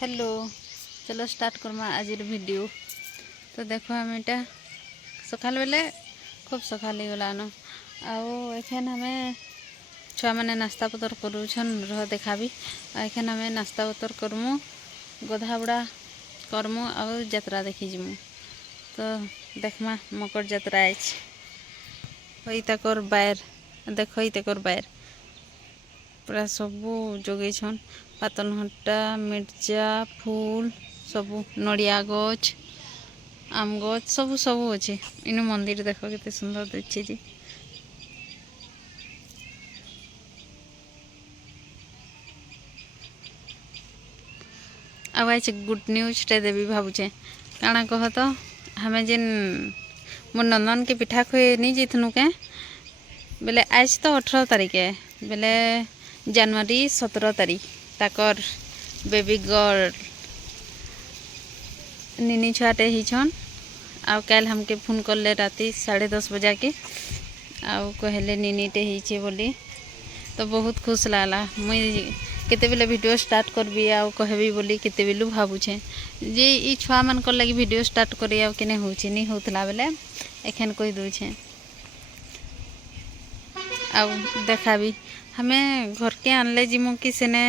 Hello चलो start Karma आज video. तो देखो हम इटा सकाल बेले खूब सकाल गलान आखन हमें छुआ मैंने नास्ता पतर करूछन रह देखाबी। एखन हमें नास्ता पतर करमु गधा बुड़ा करमु और यात्रा देखी जमु। तो देखमा मकर यात्रा आई तकर बैर देख तकर बैर पूरा सबू जोगे छन पातल घंटा मिर्चा फूल सबू नड़िया गछ आम गछ सबू सबू अच्छे। इन मंदिर देख के सुंदर दिखे जी। आज गुड न्यूज टे देवी भावुचे काଣା कह तो हमें जेन मोर नंदन के पिठा खुए नहीं जीतनु के बेले आज तो 18 तारीख है बेले जनवरी 17 तारीख ताकर बेबी गर्ल निनी छुआटे ही छन। आउ कल हमके फोन कर ले राति 10:30 बजा के आउ कहले निनीटे ही बोली। तो बहुत खुश लागला मुई केते बेले वीडियो स्टार्ट करबी आउ कहबी बोली केते बेलू भाबुछे जे ई छुआ मन कर लगी वीडियो स्टार्ट करी आउ केने होछि नहीं होतला बेले एखन कहि दोछे आउ देखाबी। हमें घर के आनले जिमु कि सेने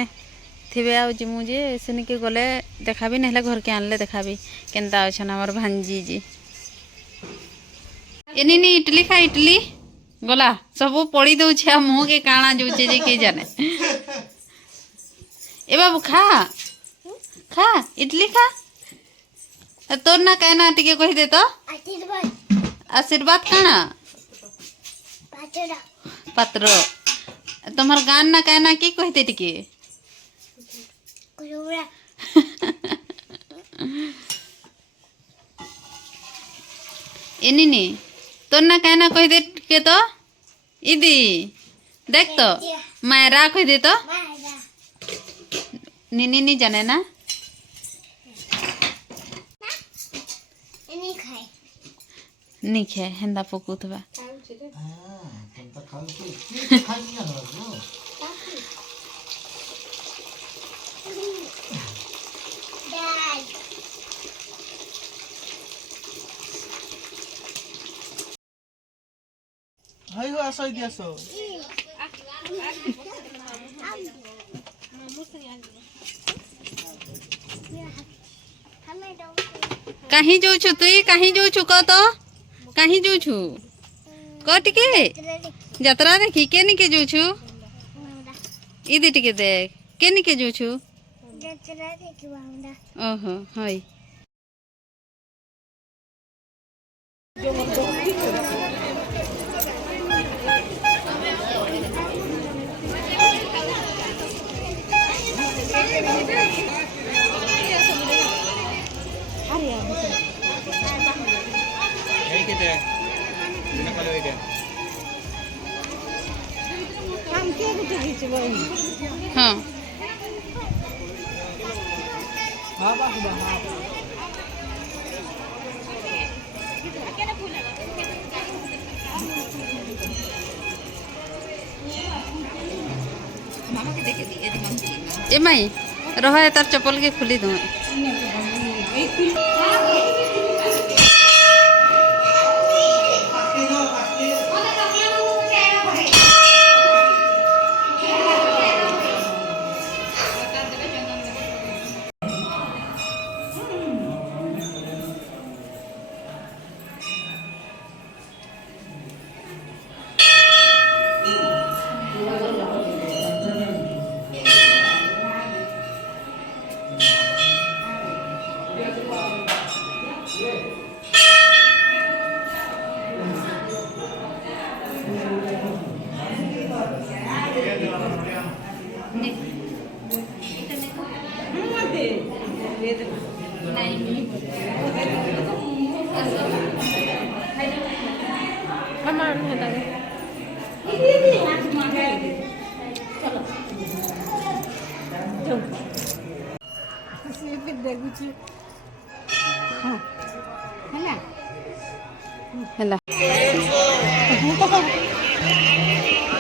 थिबे आउ जिमु जे सेने के गले देखाबी नहले घर के आनले देखाबी केनता अछन हमर भांजी जी। एनी नी इडली खा इडली गला सब पड़ी दउछे आ मुंह के काना जोचे जे के जाने। ए बाबू खा खा इडली खा तोर ना कहना टिके कहि दे तो आशीर्वाद काना पात्र तुम्हार गान ना कहना की कहते टिके एनी नी तोर ना कहना कह दे टिके तो इदी देख तो मायरा कह दे तो निनी नहीं जाने ना नहीं खाए हेंदा पकुतबा हाय हो आसो दियासो कहीं जो छु तुई कहीं जो छु को तो कहीं जो छु को टिके यात्रा देखी के निके जो छु इदी टिके देख के निके जो छु यात्रा देखी बांदा ओहो हाय हाँ ए माई रहा तार चप्पल के खुली दूँ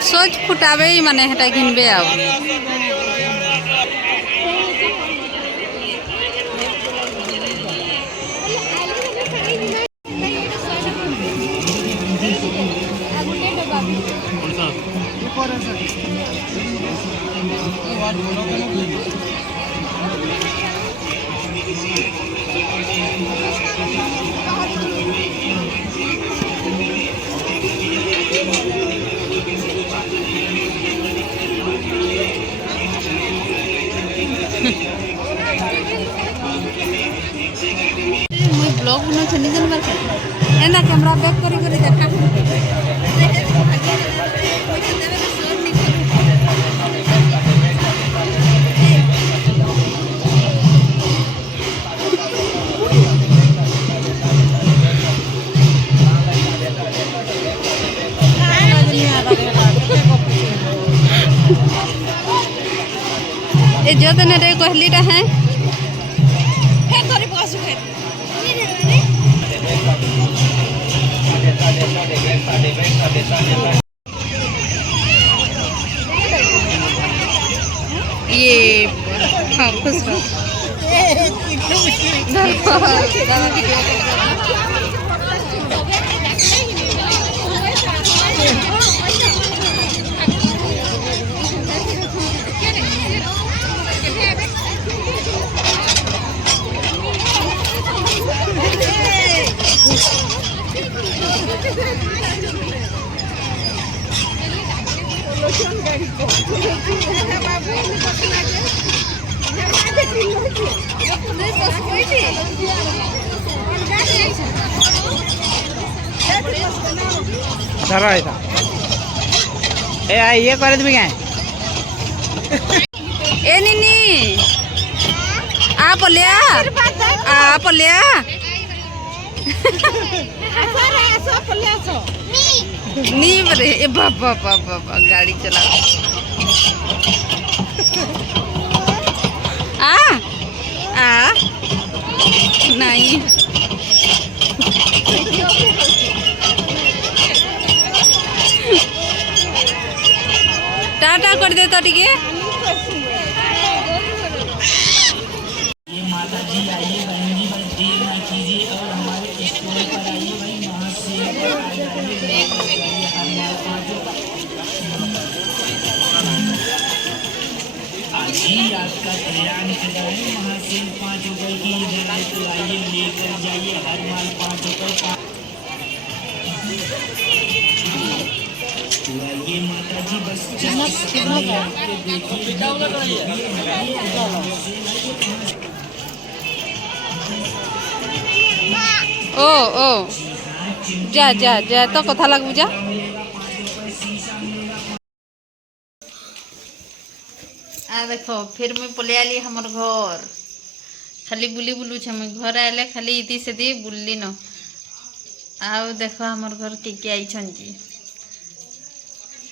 सोच फुटाबे ही माने हटा घिनबे आउ मुई ब्लॉग बनो छनी जन बार एना कैमरा बैक करी करी देखा ए जो तने रे कहलीटा है फेर करी बसु फेर ये हाँ खुश रहो धरा है था ए आई ये करे तुम्हें क्या ए निनी आप लिया नी बरे ए बाबा बाबा गाड़ी चला आ नहीं टाटा कर दे तो ठीक है आपका कल्याण कराए महासेन 5 रुपए की इधर तो आइए लेकर जाइए हर माल 5 रुपए का आइए माता जी बस ओ जा जा जा तो कथा लगू जा आ देखो फिर मैं पले आली हमर घर खाली बुली बुलू छे मैं घर आले खाली इति सेदी बुलली न आउ देखो हमर घर के आई छन जी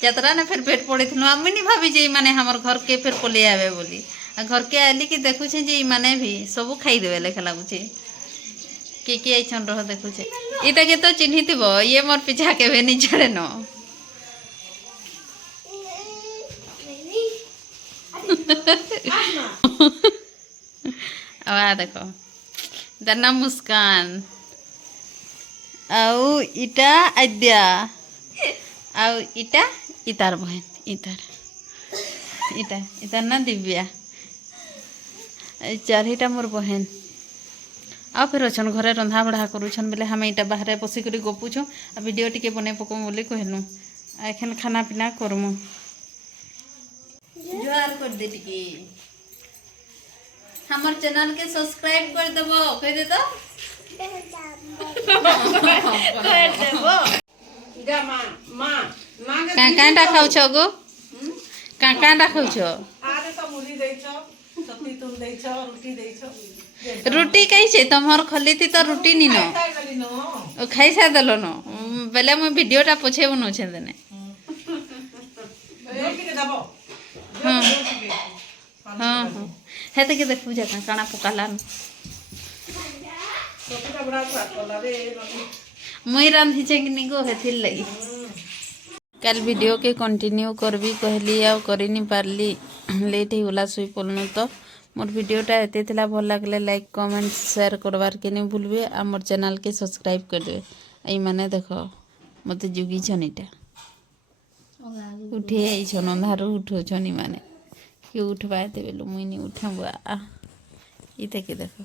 यात्रा ने फिर भेट पड़े थनु हम नहीं भाभी जे माने हमर घर के फिर पले आवे बोली आ घर के आली कि देखु छे जे माने भी सब खाई देवे लेखा लागु छे के आई छन रह देखु छे इता के तो चिन्ही थिबो ये मोर पीछा के भी नहीं छड़े न आ देखो दन्ना मुस्कान आउ इटा आद्या आउ इटा इतार बहन इतार ना दिव्या चारिटा मोर बहन आ फिर अच्छन घरे रंधा बढ़ा करूछन बेले हमें इटा बाहर बसी कर गपुछु आ वीडियो टिके बने पकम बोली कहलु आ एखन खाना पीना करमु जोहार कर दे टिके हमर चैनल के सब्सक्राइब कर देबो कह दे तो कर देबो जा मां कांटा खाउ छ गो कांटा खाउ छ आरे तो मुली दै छ सती तुम दै छ रोटी दै छ रोटी कई छे तमहर खली थी तो रोटी नी न खाई गली नो ओ खाई सा दलो न बेले मैं वीडियो टा पोछे बनो छे देने रोटी के दबो हां हां हे त के देखु जा काना पकाला रोटी बड़ा स्वाद होला रे मुई रांधी छे कि नी गो हेथिल लगी कल वीडियो के कंटिन्यू करबी कहली आ करि नी पारली लेट ही होला सुई पलनु तो मोर वीडियोटा एते थिला भल लागले लाइक कमेंट शेयर करबार के नहीं भूलबे आ मोर चैनल के सब्सक्राइब कर देबे आई माने देखो मते जुगी छनीटा उठे आई छन अंधारू उठो छनी माने कि उठबा देबे लो मुई नी उठबा इते के देखो